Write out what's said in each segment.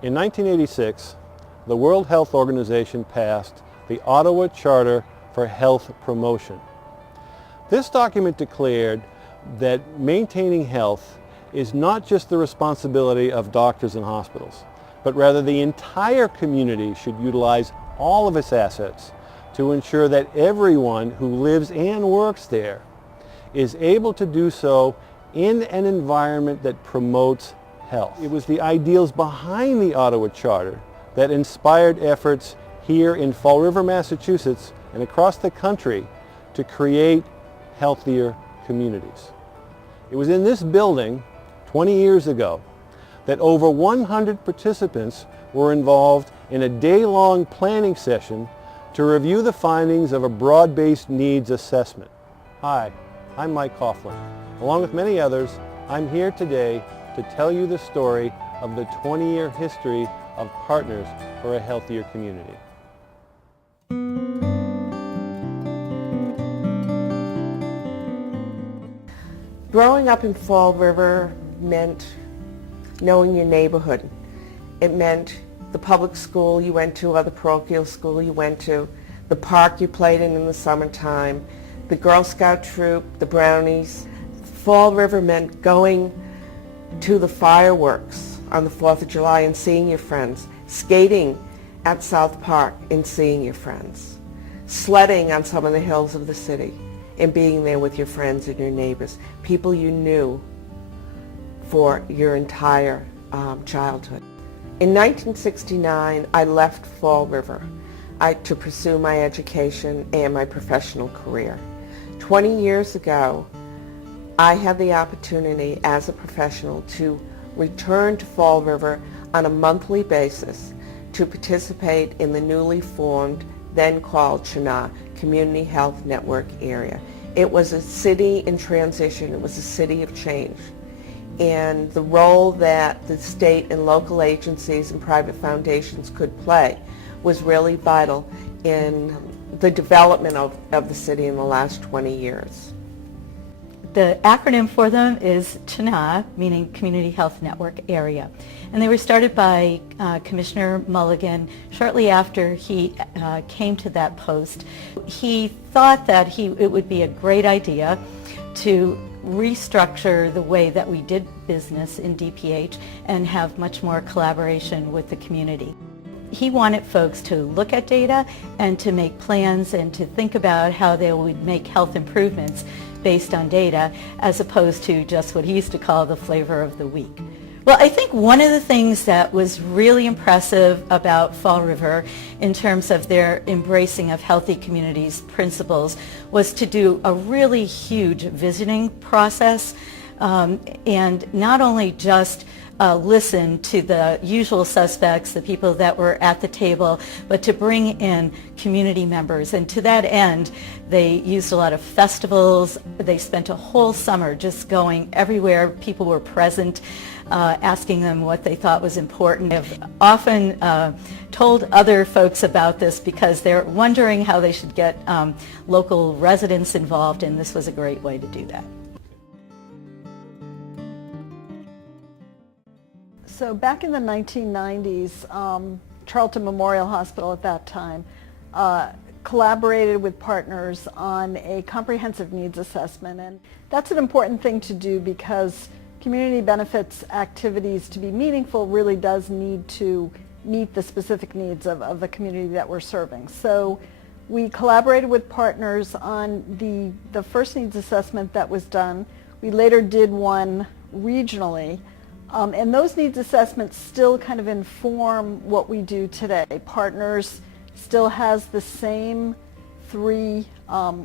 In 1986, the World Health Organization passed the Ottawa Charter for Health Promotion. This document declared that maintaining health is not just the responsibility of doctors and hospitals, but rather the entire community should utilize all of its assets to ensure that everyone who lives and works there is able to do so in an environment that promotes health. It was the ideals behind the Ottawa Charter that inspired efforts here in Fall River, Massachusetts, and across the country to create healthier communities. It was in this building 20 years ago that over 100 participants were involved in a day-long planning session to review the findings of a broad-based needs assessment. Hi, I'm Mike Coughlin. Along with many others, I'm here today to tell you the story of the 20-year history of Partners for a Healthier Community. Growing up in Fall River meant knowing your neighborhood. It meant the public school you went to or the parochial school you went to, the park you played in the summertime, the Girl Scout troop, the Brownies. Fall River meant going to the fireworks on the 4th of July and seeing your friends, skating at South Park and seeing your friends, sledding on some of the hills of the city and being there with your friends and your neighbors, people you knew for your entire childhood. In 1969, I left Fall River to pursue my education and my professional career. 20 years ago, I had the opportunity as a professional to return to Fall River on a monthly basis to participate in the newly formed, then called CHNA, Community Health Network Area. It was a city in transition. It was a city of change. And the role that the state and local agencies and private foundations could play was really vital in the development of the city in the last 20 years. The acronym for them is CHNA, meaning Community Health Network Area. And they were started by Commissioner Mulligan shortly after he came to that post. He thought that it would be a great idea to restructure the way that we did business in DPH and have much more collaboration with the community. He wanted folks to look at data and to make plans and to think about how they would make health improvements based on data, as opposed to just what he used to call the flavor of the week. Well, I think one of the things that was really impressive about Fall River in terms of their embracing of healthy communities principles was to do a really huge visiting process, and not only just listen to the usual suspects, the people that were at the table, but to bring in community members. And to that end, they used a lot of festivals. They spent a whole summer just going everywhere people were present, asking them what they thought was important. I've often told other folks about this because they're wondering how they should get local residents involved, and this was a great way to do that. So back in the 1990s, Charlton Memorial Hospital at that time collaborated with Partners on a comprehensive needs assessment. And that's an important thing to do because community benefits activities, to be meaningful, really does need to meet the specific needs of the community that we're serving. So we collaborated with Partners on the first needs assessment that was done. We later did one regionally. And those needs assessments still kind of inform what we do today. Partners still has the same three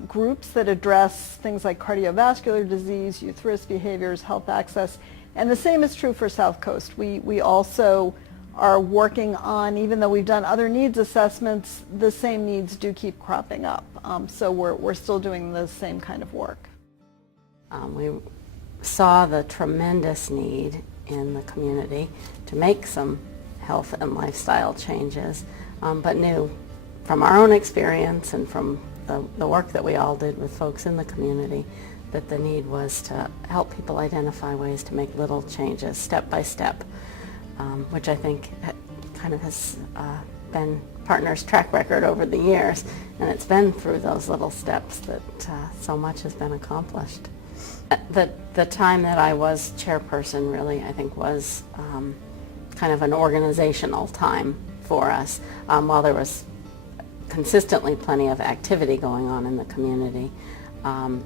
groups that address things like cardiovascular disease, youth risk behaviors, health access, and the same is true for South Coast. We also are working on, even though we've done other needs assessments, the same needs do keep cropping up. So we're still doing the same kind of work. We saw the tremendous need in the community to make some health and lifestyle changes, but knew from our own experience and from the work that we all did with folks in the community that the need was to help people identify ways to make little changes step by step, which I think kind of has been Partners' track record over the years, and it's been through those little steps that so much has been accomplished. The time that I was chairperson really, I think, was kind of an organizational time for us. While there was consistently plenty of activity going on in the community,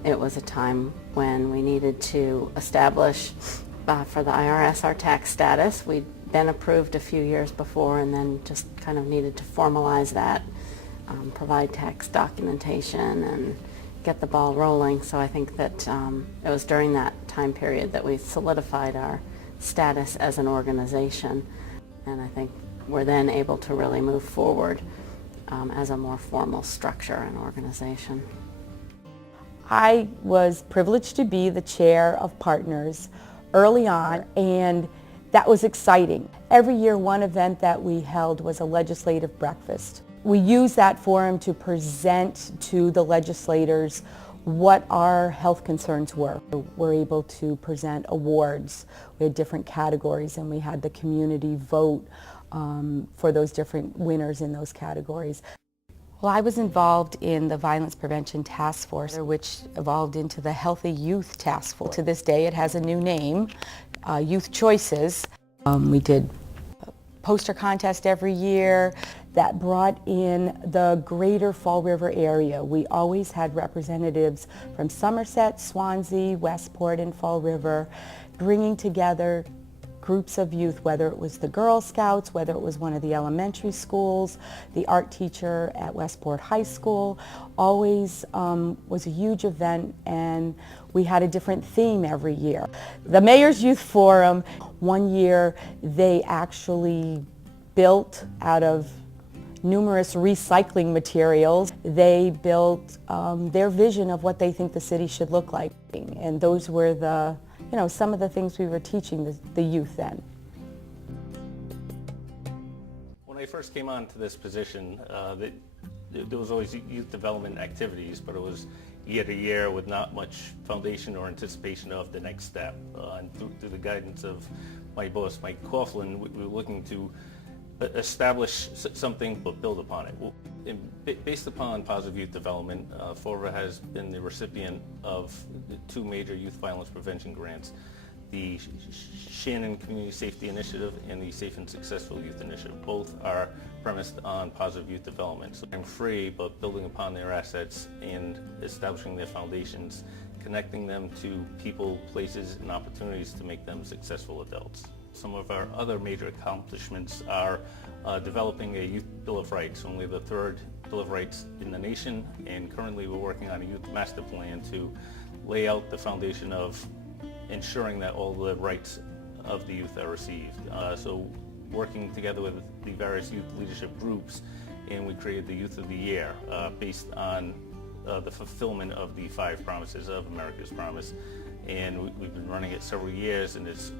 it was a time when we needed to establish for the IRS our tax status. We'd been approved a few years before and then just kind of needed to formalize that, provide tax documentation and get the ball rolling. So I think that it was during that time period that we solidified our status as an organization, and I think we're then able to really move forward as a more formal structure and organization. I was privileged to be the chair of Partners early on, and that was exciting. Every year one event that we held was a legislative breakfast. We used that forum to present to the legislators what our health concerns were. We're able to present awards. We had different categories, and we had the community vote for those different winners in those categories. Well, I was involved in the Violence Prevention Task Force, which evolved into the Healthy Youth Task Force. To this day, it has a new name, Youth Choices. We did a poster contest every year that brought in the greater Fall River area. We always had representatives from Somerset, Swansea, Westport, and Fall River, bringing together groups of youth, whether it was the Girl Scouts, whether it was one of the elementary schools, the art teacher at Westport High School. Always was a huge event, and we had a different theme every year. The Mayor's Youth Forum, one year they actually built out of numerous recycling materials. They built their vision of what they think the city should look like, and those were the some of the things we were teaching the youth then. When I first came on to this position, there was always youth development activities, but it was year to year with not much foundation or anticipation of the next step. And through the guidance of my boss, Mike Coughlin, we were looking to establish something but build upon it. Based upon positive youth development, Fall River has been the recipient of two major youth violence prevention grants, the Shannon Community Safety Initiative and the Safe and Successful Youth Initiative. Both are premised on positive youth development. So I'm free, but building upon their assets and establishing their foundations, connecting them to people, places, and opportunities to make them successful adults. Some of our other major accomplishments are developing a Youth Bill of Rights, only the third Bill of Rights in the nation, and currently we're working on a Youth Master Plan to lay out the foundation of ensuring that all the rights of the youth are received. So working together with the various youth leadership groups, and we created the Youth of the Year based on the fulfillment of the 5 promises of America's Promise, and we've been running it several years, and it's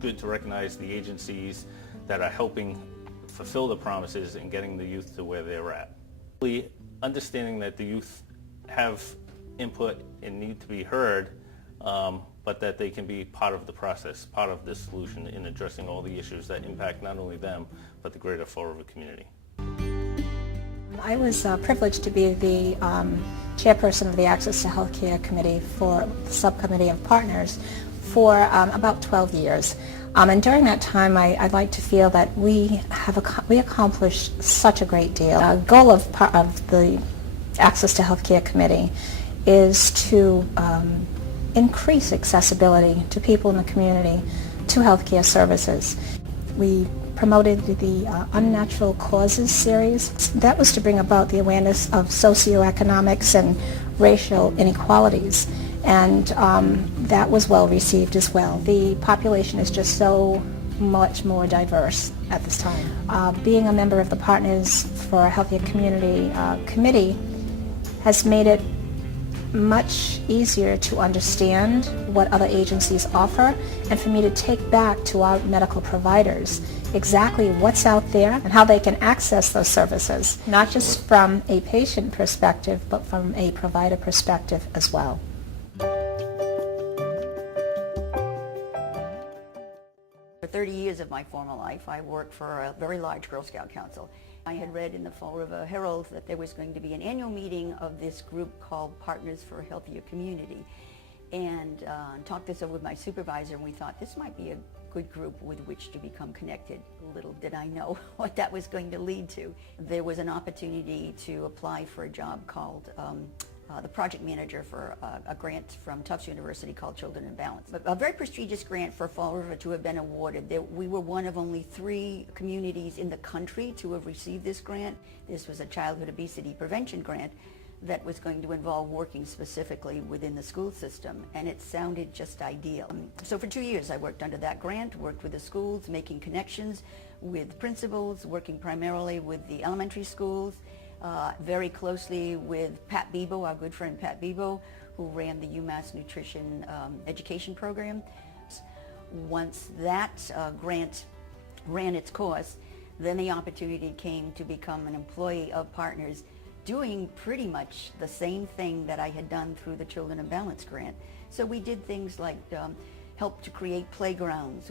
good to recognize the agencies that are helping fulfill the promises and getting the youth to where they're at. Really understanding that the youth have input and need to be heard, but that they can be part of the process, part of the solution in addressing all the issues that impact not only them, but the greater Fall River community. I was privileged to be the chairperson of the Access to Healthcare Committee for the Subcommittee of Partners for about 12 years. And during that time, I'd like to feel that we accomplished such a great deal. The goal of the Access to Healthcare Committee is to increase accessibility to people in the community to healthcare services. We promoted the Unnatural Causes series. That was to bring about the awareness of socioeconomics and racial inequalities, and that was well received as well. The population is just so much more diverse at this time. Being a member of the Partners for a Healthier Community committee has made it much easier to understand what other agencies offer, and for me to take back to our medical providers exactly what's out there and how they can access those services, not just from a patient perspective, but from a provider perspective as well. 30 years of my former life, I worked for a very large Girl Scout council. I had read in the Fall River Herald that there was going to be an annual meeting of this group called Partners for a Healthier Community, and talked this over with my supervisor, and we thought this might be a good group with which to become connected. Little did I know what that was going to lead to. There was an opportunity to apply for a job called the project manager for a grant from Tufts University called Children in Balance. A very prestigious grant for Fall River to have been awarded. We were one of only 3 communities in the country to have received this grant. This was a childhood obesity prevention grant that was going to involve working specifically within the school system, and it sounded just ideal. So for 2 years I worked under that grant, worked with the schools, making connections with principals, working primarily with the elementary schools, very closely with Pat Bebo, our good friend Pat Bebo, who ran the UMass Nutrition Education Program. Once that grant ran its course, then the opportunity came to become an employee of Partners, doing pretty much the same thing that I had done through the Children in Balance grant. So we did things like help to create playgrounds,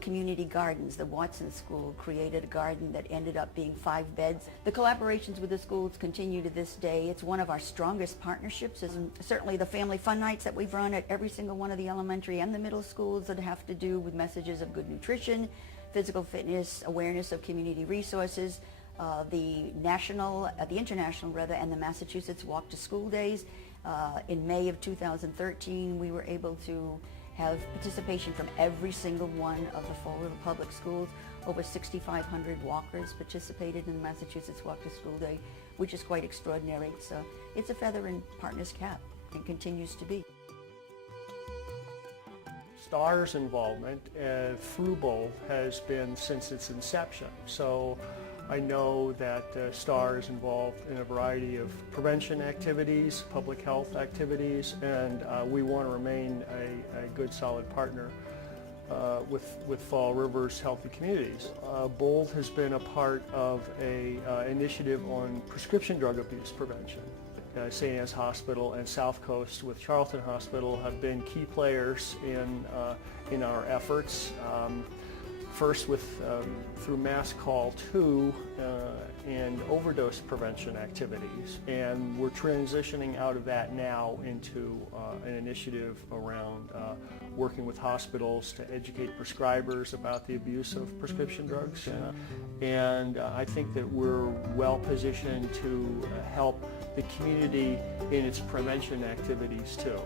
community gardens. The Watson School created a garden that ended up being 5 beds. The collaborations with the schools continue to this day. It's one of our strongest partnerships, and certainly the family fun nights that we've run at every single one of the elementary and the middle schools that have to do with messages of good nutrition, physical fitness, awareness of community resources, the international and the Massachusetts Walk to School Days. In May of 2013, we were able to have participation from every single one of the Fall River Public Schools. Over 6,500 walkers participated in the Massachusetts Walk to School Day, which is quite extraordinary. So it's a feather in Partners' cap and continues to be. STAR's involvement through both has been since its inception. So I know that STAR is involved in a variety of prevention activities, public health activities, and we want to remain a good solid partner with Fall River's Healthy Communities. BOLD has been a part of an initiative on prescription drug abuse prevention. St. Anne's Hospital and South Coast with Charlton Hospital have been key players in our efforts. First through Mass Call 2 and overdose prevention activities, and we're transitioning out of that now into an initiative around working with hospitals to educate prescribers about the abuse of prescription drugs, and I think that we're well positioned to help the community in its prevention activities too.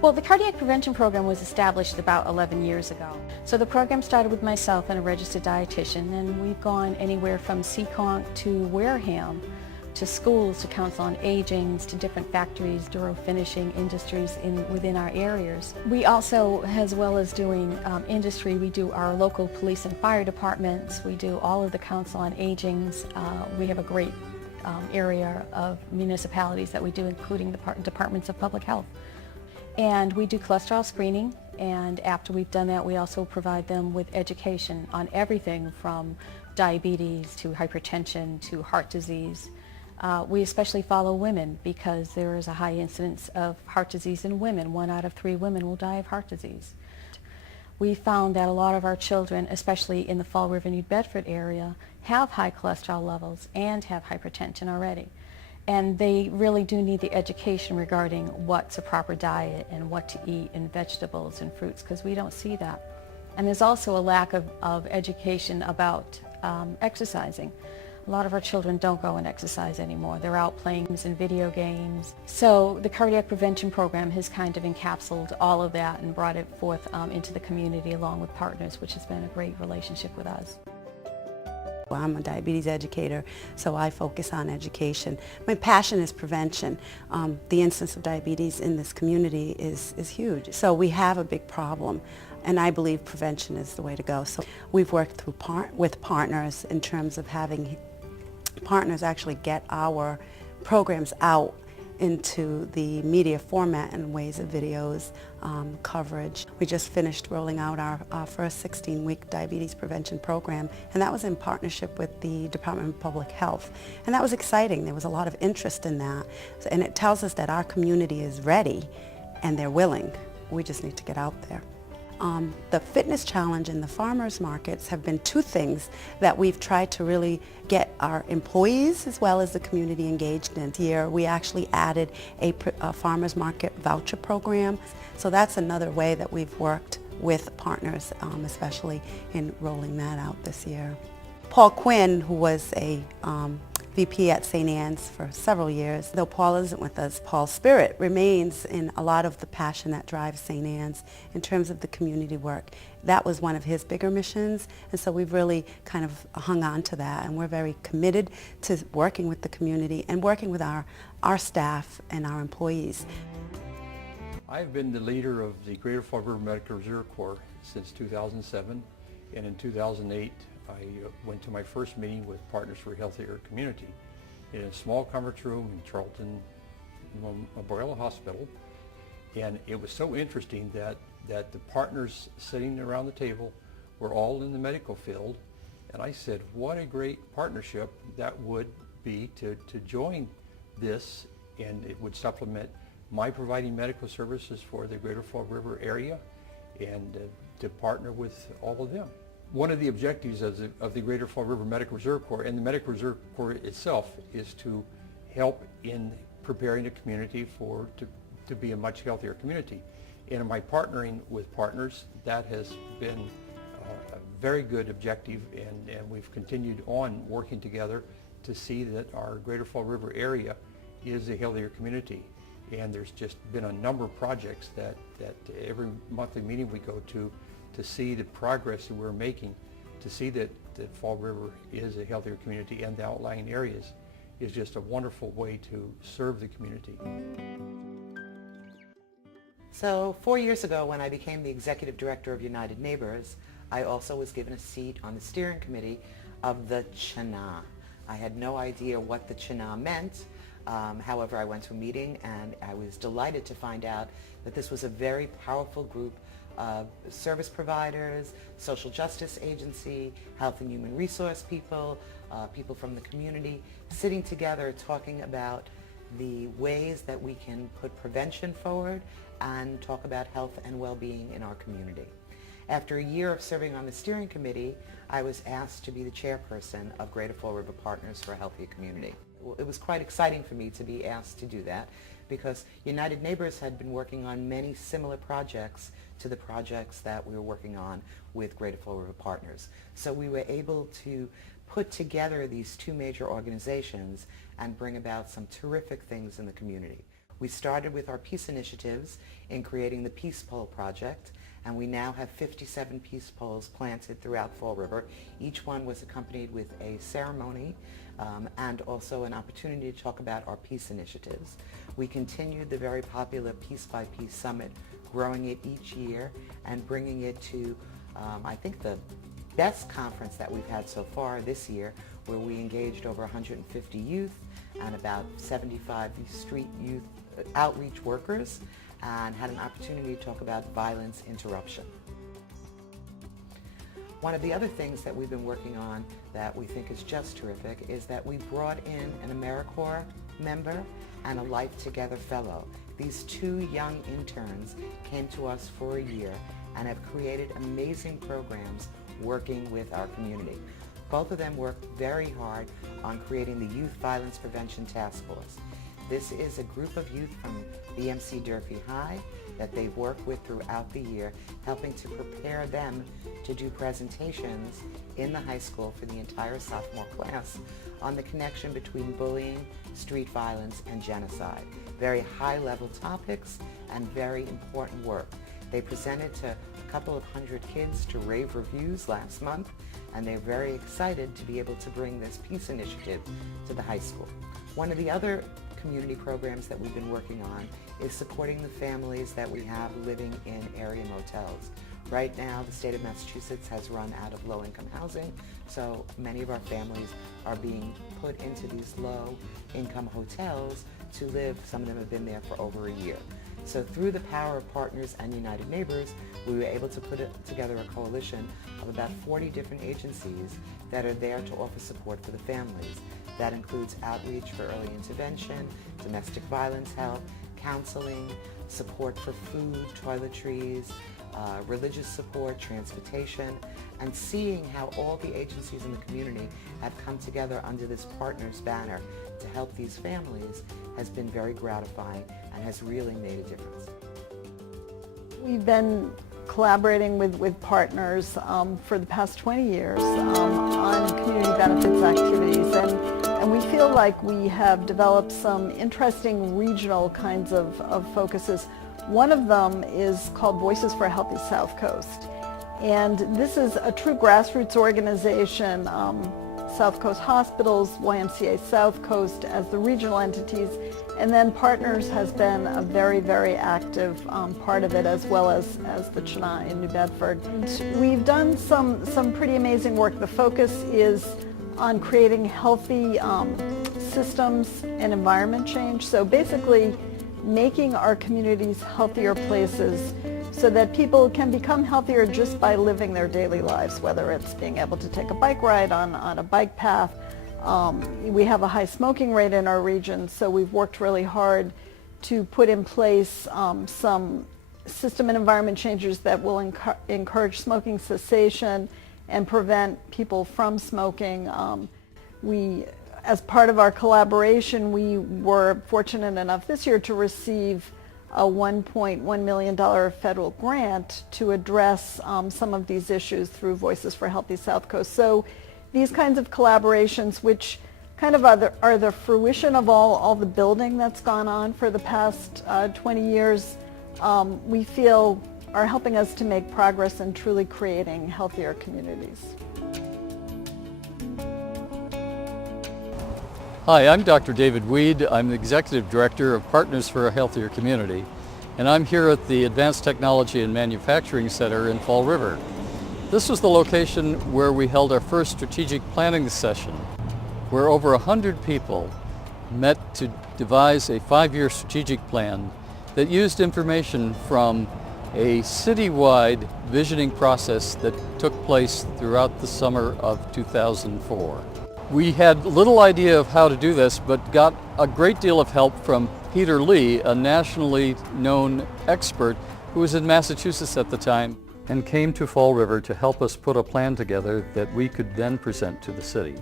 Well, the Cardiac Prevention Program was established about 11 years ago. So the program started with myself and a registered dietitian, and we've gone anywhere from Seekonk to Wareham, to schools, to Council on Aging, to different factories, duro finishing industries within our areas. We also, as well as doing industry, we do our local police and fire departments. We do all of the Council on Agings. We have a great area of municipalities that we do, including the departments of public health. And we do cholesterol screening, and after we've done that, we also provide them with education on everything from diabetes to hypertension to heart disease. We especially follow women because there is a high incidence of heart disease in women. 1 out of 3 women will die of heart disease. We found that a lot of our children, especially in the Fall River, New Bedford area, have high cholesterol levels and have hypertension already. And they really do need the education regarding what's a proper diet and what to eat and vegetables and fruits, because we don't see that. And there's also a lack of education about exercising. A lot of our children don't go and exercise anymore. They're out playing in video games. So the Cardiac Prevention Program has kind of encapsulated all of that and brought it forth into the community along with Partners, which has been a great relationship with us. I'm a diabetes educator, so I focus on education. My passion is prevention. The incidence of diabetes in this community is huge. So we have a big problem, and I believe prevention is the way to go. So we've worked with Partners in terms of having Partners actually get our programs out into the media format in ways of videos, coverage. We just finished rolling out our first 16-week diabetes prevention program, and that was in partnership with the Department of Public Health. And that was exciting. There was a lot of interest in that. And it tells us that our community is ready and they're willing. We just need to get out there. The fitness challenge and the farmers markets have been two things that we've tried to really get our employees as well as the community engaged in. Here we actually added a farmers market voucher program. So that's another way that we've worked with partners, especially in rolling that out this year. Paul Quinn, who was a VP at St. Anne's for several years. Though Paul isn't with us, Paul's spirit remains in a lot of the passion that drives St. Anne's in terms of the community work. That was one of his bigger missions, and so we've really kind of hung on to that, and we're very committed to working with the community and working with our staff and our employees. I've been the leader of the Greater Fall River Medical Reserve Corps since 2007, and in 2008 I went to my first meeting with Partners for a Healthier Community in a small conference room in Charlton Memorial Hospital. And it was so interesting that the partners sitting around the table were all in the medical field. And I said, what a great partnership that would be to join this, and it would supplement my providing medical services for the Greater Fall River area, and to partner with all of them. One of the objectives of the Greater Fall River Medical Reserve Corps and the Medical Reserve Corps itself is to help in preparing the community to be a much healthier community. And in my partnering with partners, that has been a very good objective, and we've continued on working together to see that our Greater Fall River area is a healthier community. And there's just been a number of projects that every monthly meeting we go to see the progress that we're making, to see that Fall River is a healthier community, and the outlying areas is just a wonderful way to serve the community. So 4 years ago, when I became the executive director of United Neighbors, I also was given a seat on the steering committee of the CHNA. I had no idea what the CHNA meant. However, I went to a meeting and I was delighted to find out that this was a very powerful group of service providers, social justice agency, health and human resource people, people from the community, sitting together talking about the ways that we can put prevention forward and talk about health and well-being in our community. After a year of serving on the steering committee, I was asked to be the chairperson of Greater Fall River Partners for a Healthier Community. It was quite exciting for me to be asked to do that, because United Neighbors had been working on many similar projects to the projects that we were working on with Greater Fall River Partners. So we were able to put together these two major organizations and bring about some terrific things in the community. We started with our peace initiatives in creating the Peace Pole Project, and we now have 57 peace poles planted throughout Fall River. Each one was accompanied with a ceremony and also an opportunity to talk about our peace initiatives. We continued the very popular Peace by Peace Summit, growing it each year and bringing it to, I think, the best conference that we've had so far this year, where we engaged over 150 youth and about 75 street youth outreach workers, and had an opportunity to talk about violence interruption. One of the other things that we've been working on that we think is just terrific is that we brought in an AmeriCorps member and a Life Together fellow. These two young interns came to us for a year and have created amazing programs working with our community. Both of them worked very hard on creating the Youth Violence Prevention Task Force. This is a group of youth from BMC Durfee High that they've worked with throughout the year, helping to prepare them to do presentations in the high school for the entire sophomore class on the connection between bullying, street violence, and genocide. Very high-level topics and very important work. They presented to a couple of hundred kids to rave reviews last month, and they're very excited to be able to bring this peace initiative to the high school. One of the other community programs that we've been working on is supporting the families that we have living in area motels. Right now, the state of Massachusetts has run out of low-income housing, so many of our families are being put into these low-income hotels to live. Some of them have been there for over a year. So through the power of Partners and United Neighbors, we were able to put together a coalition of about 40 different agencies that are there to offer support for the families. That includes outreach for early intervention, domestic violence help, counseling, support for food, toiletries, religious support, transportation, and seeing how all the agencies in the community have come together under this Partners banner to help these families has been very gratifying and has really made a difference. We've been collaborating with partners for the past 20 years on community benefits activities, and we feel like we have developed some interesting regional kinds of focuses. One of them is called Voices for a Healthy South Coast, and this is a true grassroots organization. South Coast Hospitals, YMCA South Coast as the regional entities, and then Partners has been a very, very active part of it, as well as the Chenal in New Bedford. And we've done some pretty amazing work. The focus is on creating healthy systems and environment change. So basically making our communities healthier places so that people can become healthier just by living their daily lives, whether it's being able to take a bike ride on a bike path. We have a high smoking rate in our region, so we've worked really hard to put in place some system and environment changes that will encourage smoking cessation and prevent people from smoking. As part of our collaboration, we were fortunate enough this year to receive a $1.1 million federal grant to address some of these issues through Voices for a Healthy South Coast. So these kinds of collaborations, which kind of are the fruition of all the building that's gone on for the past 20 years, we feel are helping us to make progress in truly creating healthier communities. Hi, I'm Dr. David Weed. I'm the Executive Director of Partners for a Healthier Community, and I'm here at the Advanced Technology and Manufacturing Center in Fall River. This was the location where we held our first strategic planning session, where over 100 people met to devise a 5-year strategic plan that used information from a citywide visioning process that took place throughout the summer of 2004. We had little idea of how to do this, but got a great deal of help from Peter Lee, a nationally known expert who was in Massachusetts at the time, and came to Fall River to help us put a plan together that we could then present to the city.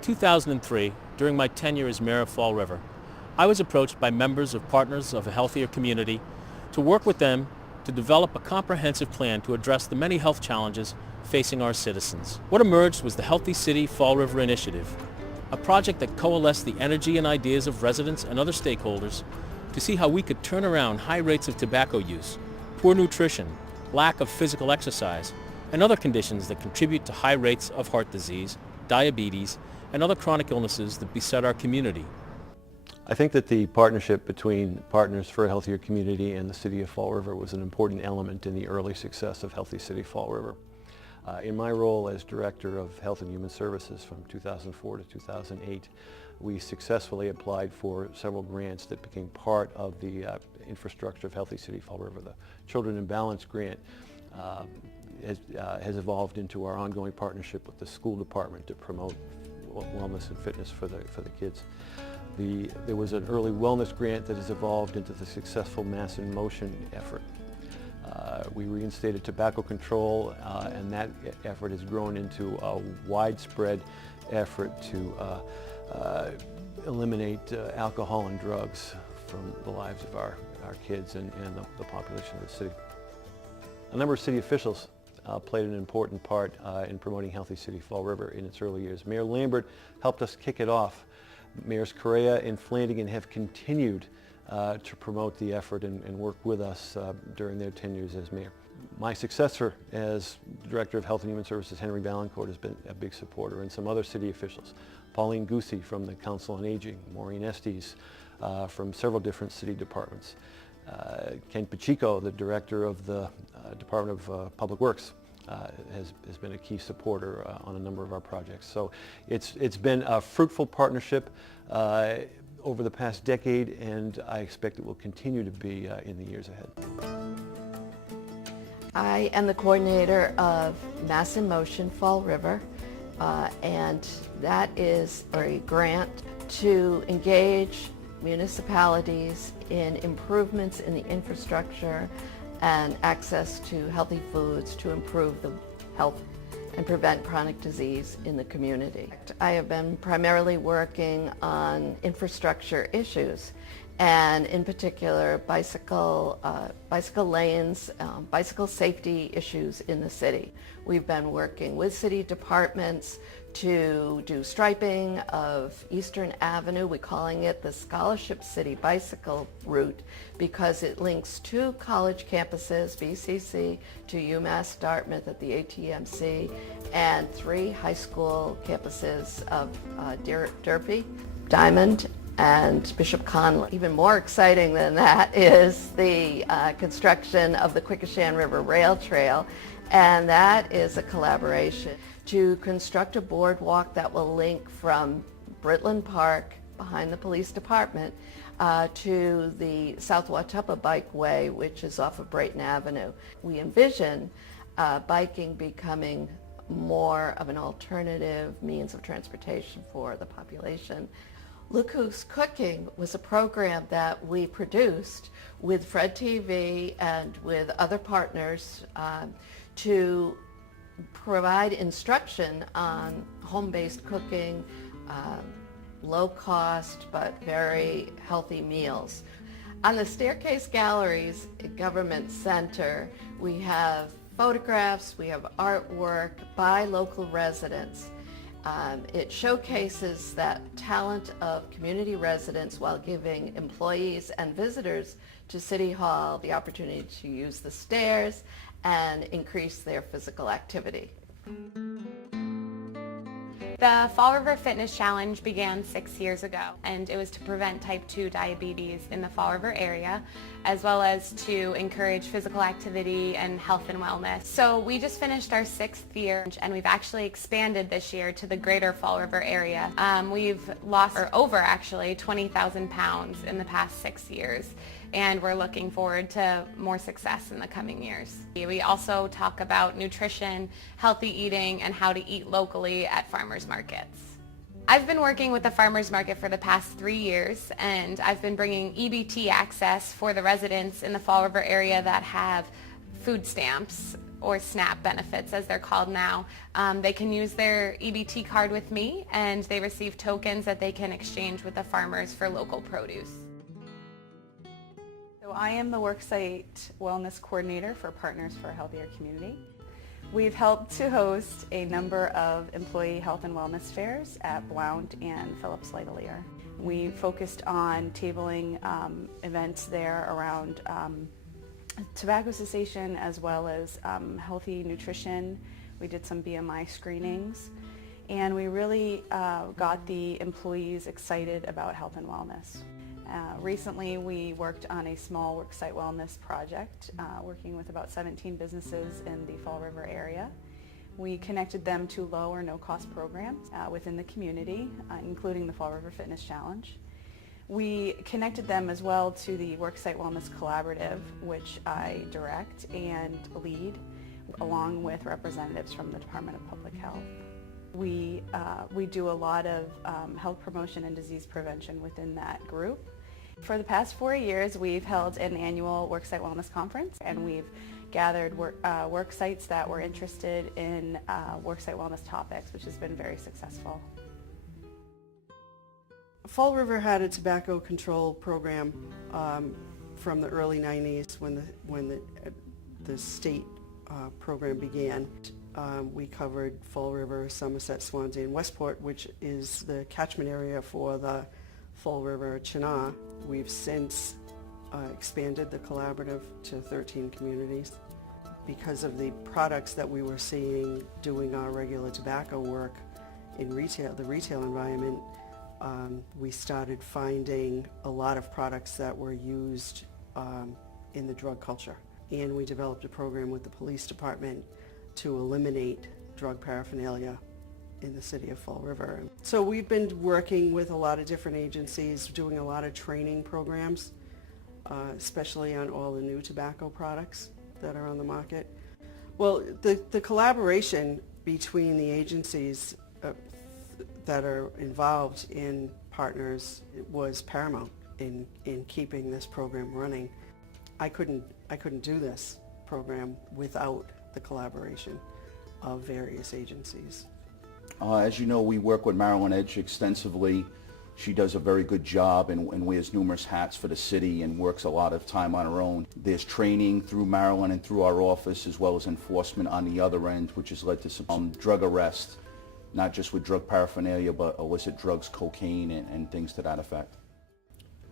2003, during my tenure as mayor of Fall River, I was approached by members of Partners of a Healthier Community to work with them to develop a comprehensive plan to address the many health challenges facing our citizens. What emerged was the Healthy City Fall River Initiative, a project that coalesced the energy and ideas of residents and other stakeholders to see how we could turn around high rates of tobacco use, poor nutrition, lack of physical exercise, and other conditions that contribute to high rates of heart disease, diabetes, and other chronic illnesses that beset our community. I think that the partnership between Partners for a Healthier Community and the City of Fall River was an important element in the early success of Healthy City Fall River. In my role as Director of Health and Human Services from 2004 to 2008, we successfully applied for several grants that became part of the infrastructure of Healthy City Fall River. The Children in Balance grant has evolved into our ongoing partnership with the school department to promote wellness and fitness for the kids. There was an early wellness grant that has evolved into the successful Mass in Motion effort. We reinstated tobacco control, and that effort has grown into a widespread effort to eliminate alcohol and drugs from the lives of our kids and the population of the city. A number of city officials played an important part in promoting Healthy City Fall River in its early years. Mayor Lambert helped us kick it off. Mayors Correa and Flanagan have continued to promote the effort and work with us during their tenures as mayor. My successor as Director of Health and Human Services, Henry Valancourt, has been a big supporter, and some other city officials. Pauline Goosey from the Council on Aging, Maureen Estes from several different city departments, Ken Pacheco, the Director of the Department of Public Works, has been a key supporter on a number of our projects. So it's been a fruitful partnership over the past decade, and I expect it will continue to be in the years ahead. I am the coordinator of Mass in Motion Fall River, and that is a grant to engage municipalities in improvements in the infrastructure and access to healthy foods to improve the health and prevent chronic disease in the community. I have been primarily working on infrastructure issues, and in particular bicycle lanes, bicycle safety issues in the city. We've been working with city departments to do striping of Eastern Avenue. We're calling it the Scholarship City Bicycle Route because it links two college campuses, BCC, to UMass Dartmouth at the ATMC, and three high school campuses of Derby, Diamond, and Bishop Conley. Even more exciting than that is the construction of the Quequechan River Rail Trail, and that is a collaboration to construct a boardwalk that will link from Britland Park behind the police department to the South Watuppa Bikeway, which is off of Brayton Avenue. We envision biking becoming more of an alternative means of transportation for the population. Look Who's Cooking was a program that we produced with Fred TV and with other partners to provide instruction on home-based cooking, low cost but very healthy meals. On the Staircase Galleries at Government Center, we have photographs, we have artwork by local residents. It showcases that talent of community residents while giving employees and visitors to City Hall the opportunity to use the stairs and increase their physical activity. The Fall River Fitness Challenge began 6 years ago, and it was to prevent type 2 diabetes in the Fall River area, as well as to encourage physical activity and health and wellness. So we just finished our 6th year, and we've actually expanded this year to the greater Fall River area. We've lost, or over actually, 20,000 pounds in the past 6 years, and we're looking forward to more success in the coming years. We also talk about nutrition, healthy eating, and how to eat locally at farmers markets. I've been working with the farmers market for the past 3 years, and I've been bringing EBT access for the residents in the Fall River area that have food stamps or SNAP benefits as they're called now. They can use their EBT card with me, and they receive tokens that they can exchange with the farmers for local produce. So I am the Worksite Wellness Coordinator for Partners for a Healthier Community. We've helped to host a number of employee health and wellness fairs at Blount and Phillips Lightolier. We focused on tabling events there around tobacco cessation as well as healthy nutrition. We did some BMI screenings, and we really got the employees excited about health and wellness. Recently we worked on a small worksite wellness project working with about 17 businesses in the Fall River area. We connected them to low or no cost programs within the community, including the Fall River Fitness Challenge. We connected them as well to the Worksite Wellness Collaborative, which I direct and lead, along with representatives from the Department of Public Health. We do a lot of health promotion and disease prevention within that group. For the past 4 years, we've held an annual Worksite Wellness Conference, and we've gathered work sites that were interested in worksite wellness topics, which has been very successful. Fall River had a tobacco control program from the early 90s when the state program began. We covered Fall River, Somerset, Swansea, and Westport, which is the catchment area for the Fall River Chenal. We've since expanded the collaborative to 13 communities. Because of the products that we were seeing doing our regular tobacco work in retail, the retail environment, we started finding a lot of products that were used in the drug culture. And we developed a program with the police department to eliminate drug paraphernalia in the city of Fall River. So we've been working with a lot of different agencies, doing a lot of training programs, especially on all the new tobacco products that are on the market. Well, the collaboration between the agencies that are involved in Partners was paramount. in keeping this program running. I couldn't do this program without the collaboration of various agencies. As you know, we work with Marilyn Edge extensively. She does a very good job and wears numerous hats for the city and works a lot of time on her own. There's training through Marilyn and through our office, as well as enforcement on the other end, which has led to some drug arrests, not just with drug paraphernalia, but illicit drugs, cocaine, and things to that effect.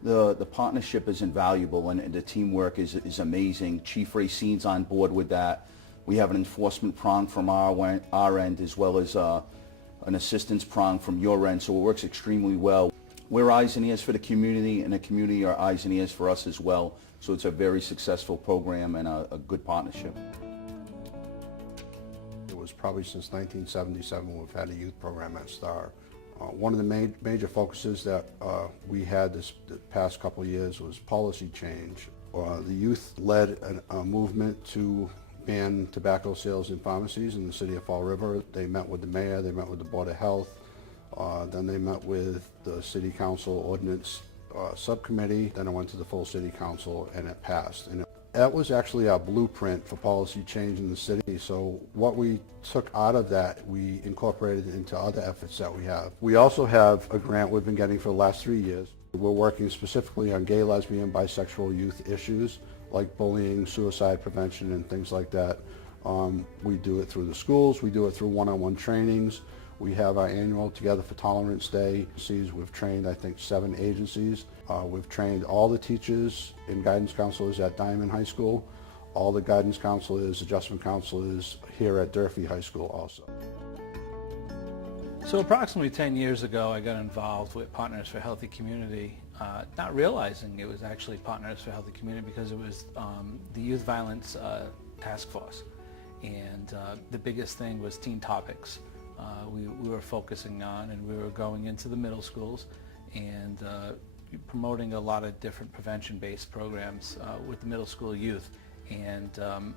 The partnership is invaluable, and the teamwork is amazing. Chief Racine's on board with that. We have an enforcement prong from our end, as well as an assistance prong from your end, so it works extremely well. We're eyes and ears for the community, and the community are eyes and ears for us as well. So it's a very successful program and a good partnership. It was probably since 1977 we've had a youth program at STAR. One of the major focuses that we had the past couple of years was policy change. The youth led a movement to ban tobacco sales in pharmacies in the city of Fall River. They met with the mayor, they met with the Board of Health, then they met with the City Council Ordinance Subcommittee, then it went to the full City Council and it passed. And that was actually our blueprint for policy change in the city. So what we took out of that, we incorporated into other efforts that we have. We also have a grant we've been getting for the last 3 years. We're working specifically on gay, lesbian, bisexual youth issues like bullying, suicide prevention, and things like that. We do it through the schools. We do it through one-on-one trainings. We have our annual Together for Tolerance Day. We've trained, I think, 7 agencies. We've trained all the teachers and guidance counselors at Diamond High School, all the guidance counselors, adjustment counselors here at Durfee High School also. So approximately 10 years ago, I got involved with Partners for a Healthy Community, not realizing it was actually Partners for a Healthy Community because it was the Youth Violence Task Force. And the biggest thing was teen topics. We were focusing on, and we were going into the middle schools and promoting a lot of different prevention-based programs with the middle school youth. And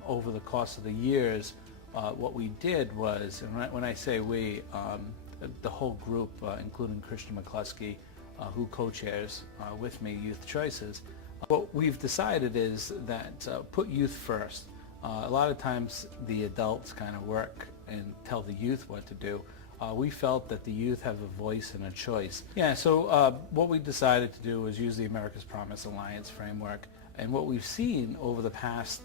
over the course of the years, what we did was, and when I say we, the whole group, including Christian McCluskey, who co-chairs with me Youth Choices, what we've decided is that put youth first. A lot of times the adults kind of work and tell the youth what to do. We felt that the youth have a voice and a choice. Yeah, so what we decided to do was use the America's Promise Alliance framework. And what we've seen over the past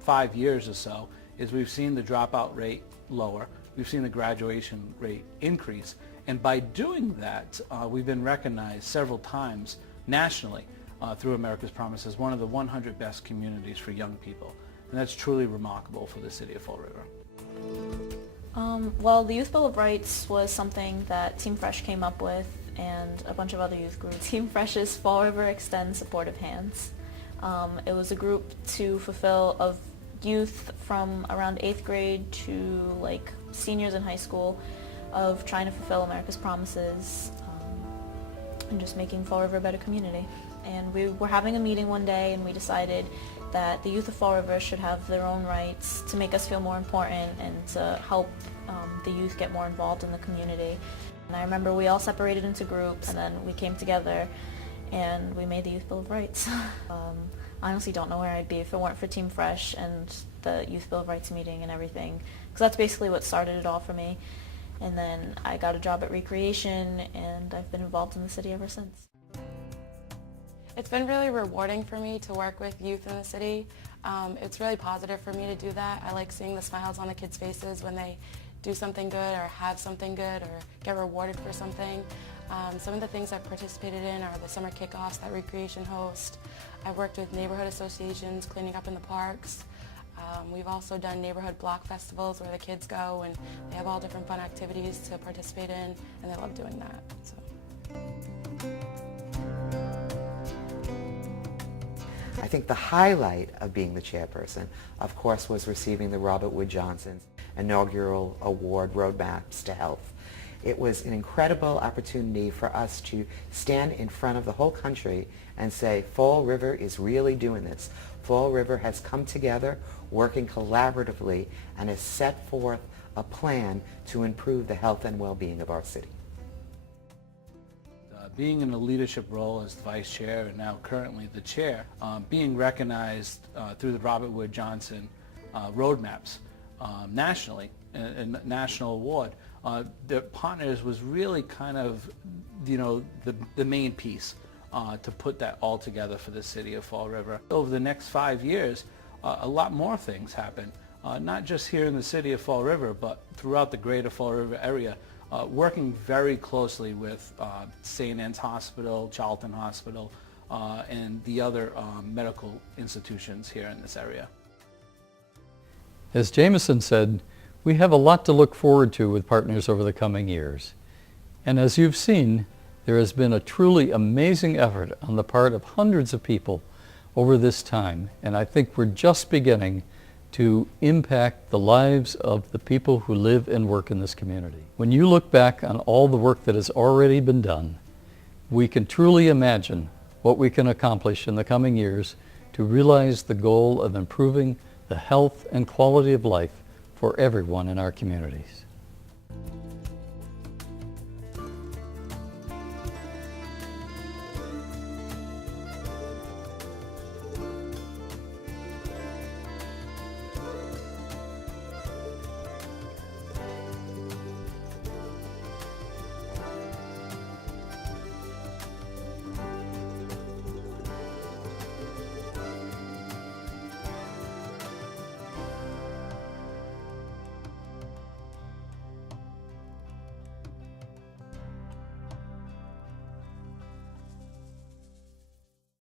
5 years or so is we've seen the dropout rate lower. We've seen the graduation rate increase. And by doing that, we've been recognized several times nationally through America's Promise as one of the 100 best communities for young people. And that's truly remarkable for the city of Fall River. Well, the Youth Bill of Rights was something that Team Fresh came up with and a bunch of other youth groups. Team Fresh's Fall River Extend Supportive Hands. It was a group to fulfill of youth from around 8th grade to like seniors in high school of trying to fulfill America's promises and just making Fall River a better community. And we were having a meeting one day and we decided that the youth of Fall River should have their own rights to make us feel more important and to help the youth get more involved in the community. And I remember we all separated into groups and then we came together and we made the Youth Bill of Rights. I honestly don't know where I'd be if it weren't for Team Fresh and the Youth Bill of Rights meeting and everything, because that's basically what started it all for me. And then I got a job at Recreation and I've been involved in the city ever since. It's been really rewarding for me to work with youth in the city. It's really positive for me to do that. I like seeing the smiles on the kids' faces when they do something good or have something good or get rewarded for something. Some of the things I've participated in are the summer kickoffs that Recreation hosts. I've worked with neighborhood associations cleaning up in the parks. We've also done neighborhood block festivals where the kids go and they have all different fun activities to participate in, and they love doing that. So. I think the highlight of being the chairperson, of course, was receiving the Robert Wood Johnson's inaugural award, Roadmaps to Health. It was an incredible opportunity for us to stand in front of the whole country and say, Fall River is really doing this. Fall River has come together, working collaboratively, and has set forth a plan to improve the health and well-being of our city. Being in a leadership role as the vice chair and now currently the chair, being recognized through the Robert Wood Johnson roadmaps nationally, a national award, the Partners was really kind of, the main piece to put that all together for the city of Fall River. Over the next 5 years, a lot more things happen, not just here in the city of Fall River, but throughout the greater Fall River area, working very closely with St. Anne's Hospital, Charlton Hospital, and the other medical institutions here in this area. As Jameson said, we have a lot to look forward to with Partners over the coming years. And as you've seen, there has been a truly amazing effort on the part of hundreds of people over this time, and I think we're just beginning to impact the lives of the people who live and work in this community. When you look back on all the work that has already been done, we can truly imagine what we can accomplish in the coming years to realize the goal of improving the health and quality of life for everyone in our communities.